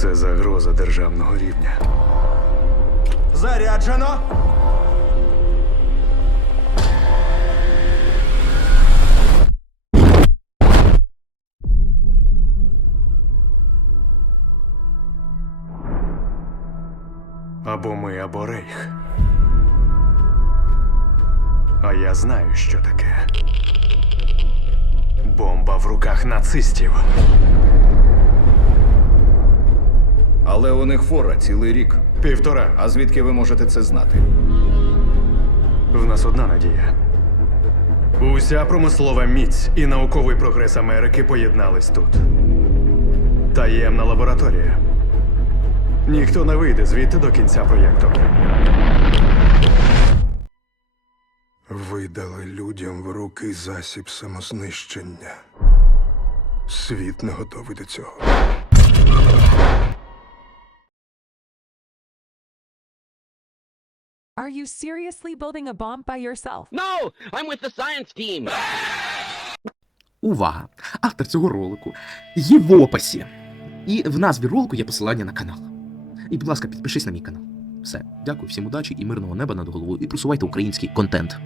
Це загроза державного рівня. Заряджено. Або ми, або рейх. А я знаю, що таке. Бомба в руках нацистів. Але у них фора цілий рік. Півтора. А звідки ви можете це знати? В нас одна надія. Уся промислова міць і науковий прогрес Америки поєднались тут. Таємна лабораторія. Ніхто не вийде звідти до кінця проєкту. Ви дали людям в руки засіб самознищення. Світ не готовий до цього. Are you seriously building a bomb by yourself? No, I'm with the science team. Увага! Автор цього ролику є в описі. І в назві ролику є посилання на канал. І, будь ласка, підпишись на мій канал. Все, дякую, всім удачі і мирного неба над головою, і просувайте український контент.